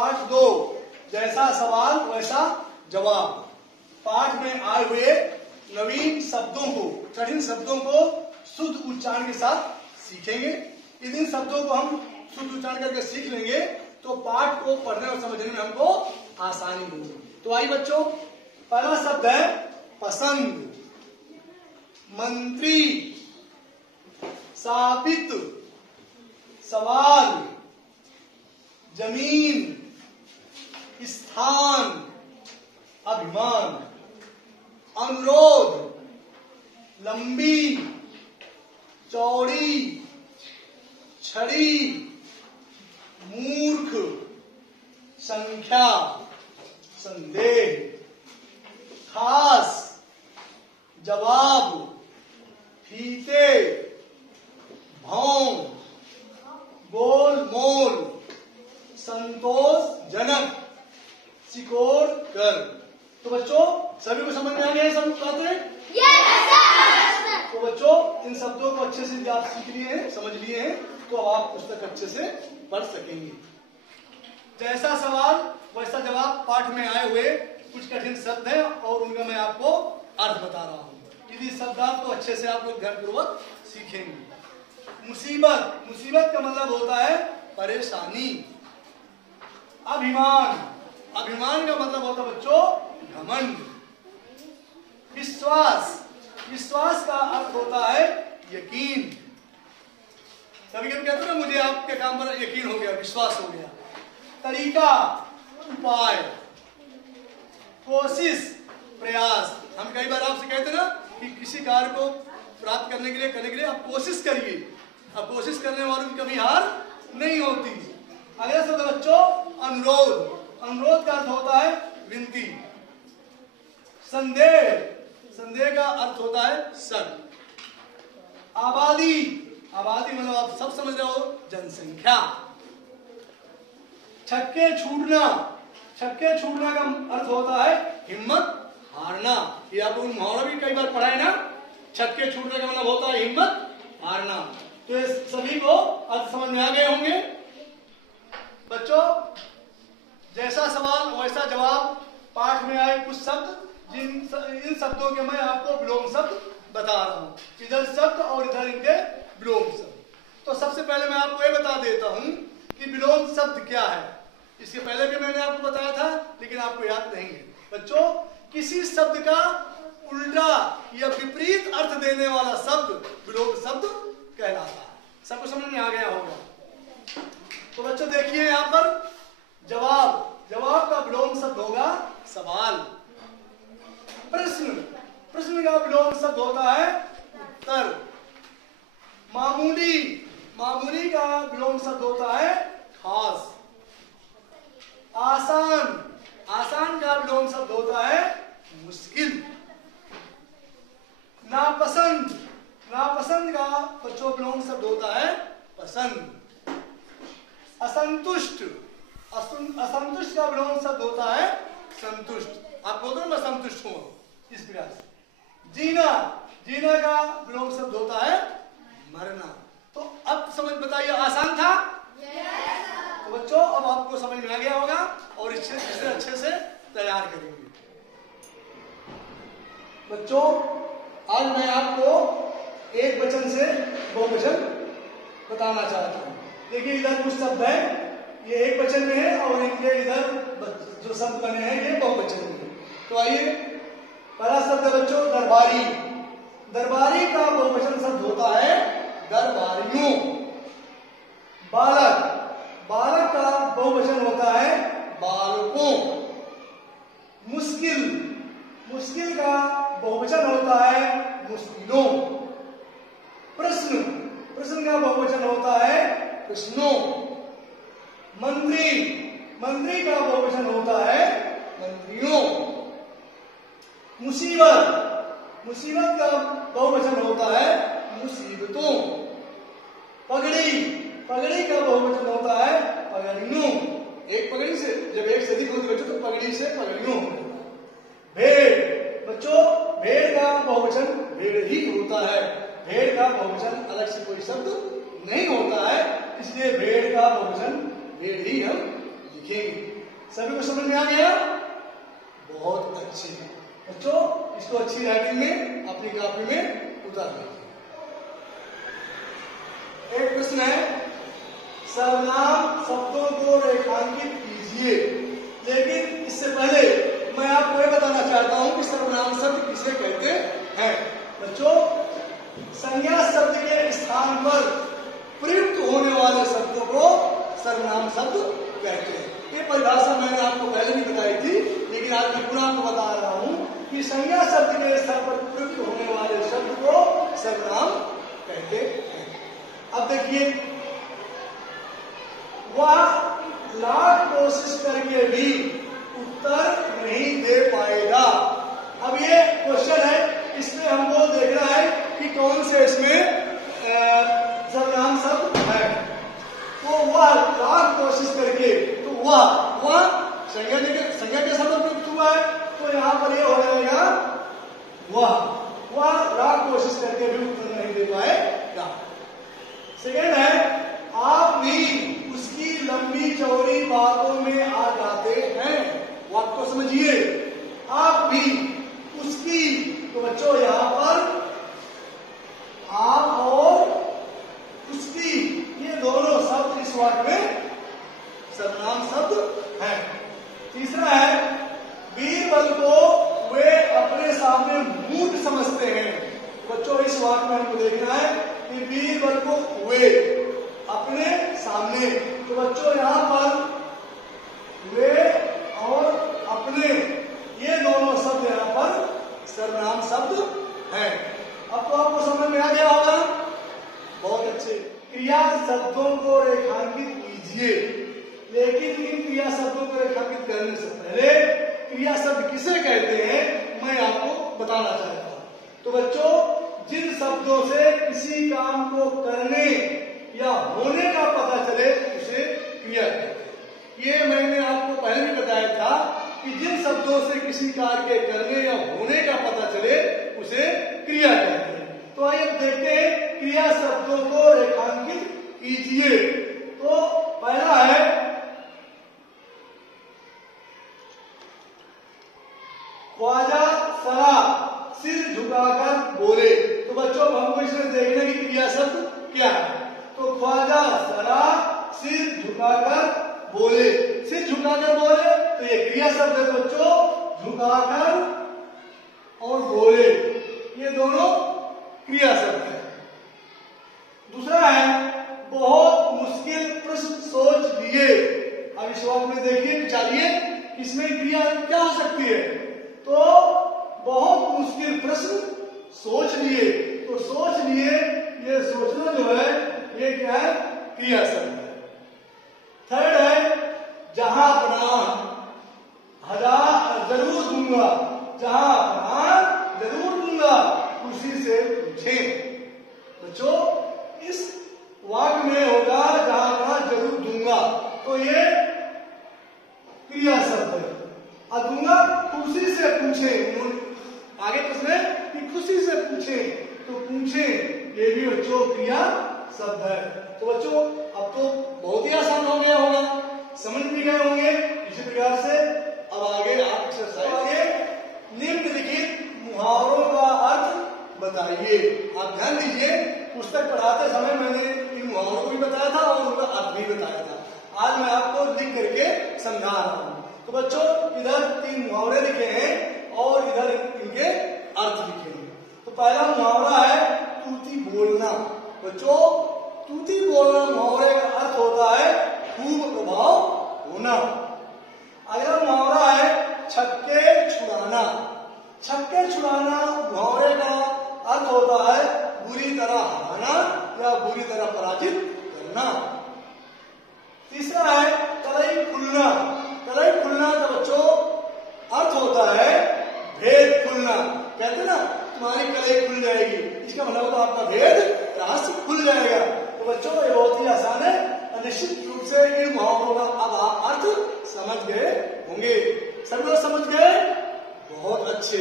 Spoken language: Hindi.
पाठ 2 जैसा सवाल वैसा जवाब। पाठ में आए हुए नवीन शब्दों को, कठिन शब्दों को शुद्ध उच्चारण के साथ सीखेंगे। इन शब्दों को हम शुद्ध उच्चारण करके सीख लेंगे तो पाठ को पढ़ने और समझने में हमको आसानी होगी। तो आइए बच्चों, पहला शब्द है पसंद। मंत्री, साबित, सवाल, जमीन, स्थान, अभिमान, अनुरोध, लंबी, चौड़ी, छड़ी, मूर्ख, संख्या, संदेह, खास, जवाब, फीते, भौं, गोल मोल, संतोषजनक, सिकोड़ कर। तो बच्चों सभी को समझ में आ गया है सब बातें? तो बच्चों इन शब्दों को अच्छे से आप सीख लिए हैं, समझ लिए हैं, तो अब आप पुस्तक अच्छे से पढ़ सकेंगे। जैसा सवाल वैसा जवाब पाठ में आए हुए कुछ कठिन शब्द हैं और उनका मैं आपको अर्थ बता रहा हूँ। यदि शब्दार्थ तो अच्छे से आप लोग ध्यानपूर्वक सीखेंगे। मुसीबत, मुसीबत का मतलब होता है परेशानी। अभिमान, अभिमान का मतलब होता है बच्चों घमंड। विश्वास, विश्वास का अर्थ होता है यकीन। कभी कभी कहते हैं ना मुझे आपके काम पर यकीन हो गया, विश्वास हो गया। तरीका, उपाय। कोशिश, प्रयास। हम कई बार आपसे कहते हैं ना कि किसी कार्य को प्राप्त करने के लिए आप कोशिश करिए। अब कोशिश करने वालों की कभी हार नहीं होती। अगला शब्द बच्चों अनुरोध। अनुरोध का अर्थ होता है विनती। संदेह, संदेह का अर्थ होता है शक। आबादी, आबादी मतलब आप सब समझ रहे हो जनसंख्या। छक्के छूटना, छक्के छूटना का अर्थ होता है हिम्मत हारना। ये आप लोग मुहावरा भी कई बार पढ़ा है ना, छक्के छूटने का मतलब होता है हिम्मत हारना। तो ये सभी को अर्थ समझ में आ गए होंगे बच्चों। जैसा सवाल वैसा जवाब पाठ में आए कुछ शब्द, इन शब्दों के मैं आपको विलोम शब्द बता रहा हूँ। इधर शब्द और इधर इनके विलोम शब्द। तो सबसे पहले मैं आपको ये बता देता हूँ कि विलोम शब्द क्या है। इसके पहले भी मैंने आपको बताया था लेकिन आपको याद नहीं है। बच्चों किसी शब्द का उल्टा या विपरीत अर्थ देने वाला शब्द विलोम शब्द कहलाता है। सबको समझ में आ गया होगा। तो बच्चों देखिए यहाँ पर जवाब, जवाब का विलोम शब्द होगा सवाल। प्रश्न, प्रश्न का विलोम शब्द होता है उत्तर। मामूली, मामूली का विलोम शब्द होता है खास। आसान, आसान का विलोम शब्द होता है मुश्किल। नापसंद, नापसंद का बच्चों विलोम शब्द होता है पसंद। असंतुष्ट, असंतुष्ट का विलोम शब्द होता है संतुष्ट। आप बोलते हो मैं संतुष्ट हूं, इस प्रकार से। जीना, जीना का विलोम शब्द होता है मरना। तो अब समझ बताइए आसान था? तो बच्चों अब आपको समझ में आ गया होगा और इसे अच्छे से तैयार करेंगे। बच्चों आज मैं आपको एक वचन से बहुवचन बताना चाहता हूँ। देखिए इधर कुछ शब्द है, ये एक वचन में है और इनके इधर जो शब्द बने हैं ये बहुवचन में है। तो आइए पहला शब्द है बच्चों दरबारी। दरबारी का बहुवचन शब्द होता है दरबारियों। बालक, बालक का बहुवचन होता है बालकों। मुश्किल, मुश्किल का बहुवचन होता है मुश्किलों। प्रश्न, प्रश्न का बहुवचन होता है प्रश्नों। मंत्री, मंत्री का बहुवचन होता है मंत्रियों। मुसीबत, मुसीबत का बहुवचन होता है मुसीबतों। पगड़ी, पगड़ी का बहुवचन होता है पगड़ियों। एक पगड़ी से जब एक से अधिक होती है तो पगड़ी से पगड़ियों हो जाता है। भेड़, बच्चों भेड़ का बहुवचन भेड़ ही होता है। भेड़ का बहुवचन अलग से कोई शब्द नहीं होता है, इसलिए भेड़ का बहुवचन भेड़ ही हम लिखेंगे। सभी को समझ में आ गया? बहुत अच्छे बच्चों, इसको अच्छी राइटिंग में अपनी कॉपी में उतार लीजिए। एक प्रश्न है, सर्वनाम शब्दों को रेखांकित कीजिए। लेकिन इससे पहले मैं आपको यह बताना चाहता हूं कि सर्वनाम शब्द किसे कहते हैं। बच्चों, संज्ञा शब्द के स्थान पर प्रयुक्त होने वाले शब्दों को सर्वनाम शब्द कहते हैं। ये परिभाषा मैंने आपको पहले भी बताई थी, लेकिन आज मैं पुनः आपको बता रहा हूं कि संज्ञा शब्द के स्थान पर प्रयुक्त होने वाले शब्द को सर्वनाम कहते हैं। अब देखिए, वह लाख कोशिश करके भी उत्तर नहीं दे पाएगा। अब ये क्वेश्चन है, इसमें हमको देखना है कि कौन से इसमें सर्वनाम शब्द है। तो वह लाख कोशिश करके, तो वह संज्ञा के शब्द प्रयुक्त हुआ है, तो यहाँ पर ये हो जाएगा वह लाख कोशिश करके भी उत्तर नहीं दे पाएगा। सेकेंड है, आप भी उसकी लंबी चौड़ी बातों में आ जाते हैं। वाक्य को समझिए, आप भी उसकी, तो बच्चों यहां पर आप और उसकी, ये दोनों शब्द इस वाक्य में सर्वनाम शब्द हैं। तीसरा है, बीरबल को वे अपने सामने मूर्ख समझते हैं। बच्चों, इस वाक्य में हमको देखना है कि बीरबल को वे अपने सामने, तो बच्चों यहां पर वे और अपने, ये दोनों शब्द यहां पर सर्वनाम शब्द हैं। अब तो आपको समझ में आ गया होगा। बहुत अच्छे। क्रिया शब्दों को रेखांकित कीजिए। लेकिन इन क्रिया शब्दों को रेखांकित करने से पहले क्रिया शब्द किसे कहते हैं मैं आपको बताना चाहता हूं। तो बच्चों, जिन शब्दों से किसी काम को करने या होने का पता चले उसे क्रिया कहते हैं। ये मैंने आपको पहले भी बताया था कि जिन शब्दों से किसी कार्य के करने या होने का पता चले उसे क्रिया कहते हैं। तो आइए देखते हैं, क्रिया शब्दों को रेखांकित कीजिए। तो पहला है, ख्वाजा सरा सिर झुकाकर बोले। तो बच्चों, हमको इसमें देखने की क्रिया शब्द क्या है। तो ख्वाजा सरा सिर झुकाकर बोले, सिर झुकाकर बोले, तो ये क्रिया शब्द है बच्चों। झुकाकर और बोले, ये दोनों क्रिया शब्द है। दूसरा है, बहुत मुश्किल प्रश्न सोच लिए। अब इस वाक्य में देखिए, विचारिए, इसमें क्रिया क्या हो सकती है। तो बहुत मुश्किल प्रश्न सोच लिए, तो सोच लिए, ये सोचना जो है ये क्या है, क्रिया शब्द है। थर्ड है, जहां पनाह हजार जरूर दूंगा, जहां पनाह जरूर दूंगा, उसी से पूछे। बच्चों, इस वाक्य में होगा जहां पनाह जरूर दूंगा, तो ये क्रिया शब्द है। और दूंगा खुशी से पूछे, आगे प्रश्न है कि खुशी से पूछे, तो पूछे, ये भी बच्चों क्रिया शब्द है। तो बच्चों, अब तो बहुत ही आसान हो गया होगा, समझ भी गए होंगे इसी प्रकार से। अब आगे आप एक्सरसाइज, आगे निम्नलिखित मुहावरों का अर्थ बताइए। आप ध्यान दीजिए, पुस्तक पढ़ाते समय मैंने इन मुहावरों को भी बताया था और उनका अर्थ भी बताया था। आज मैं आपको लिख करके समझा रहा हूं। तो बच्चों, इधर 3 मुहावरे लिखे हैं और इधर इनके अर्थ लिखे हैं। तो पहला मुहावरा है तूती बोलना। बच्चों, तूती बोलना मुहावरे का अर्थ होता है खूब प्रभाव होना। अगला मुहावरा है छक्के छुड़ाना। छक्के छुड़ाना मुहावरे का अर्थ होता है बुरी तरह हराना या बुरी तरह पराजित करना। तीसरा है कलई खुलना। कलई खुलना का बच्चों अर्थ होता है भेद खुलना। कहते ना, तुम्हारी कलई खुल जाएगी, इसका मतलब होता है आपका भेद रहस्य खुल जाएगा। तो बच्चों, ये बहुत ही आसान है। निश्चित रूप से इन मुहावरों का अब आप अर्थ समझ गए होंगे। सब लोग समझ गए? बहुत अच्छे।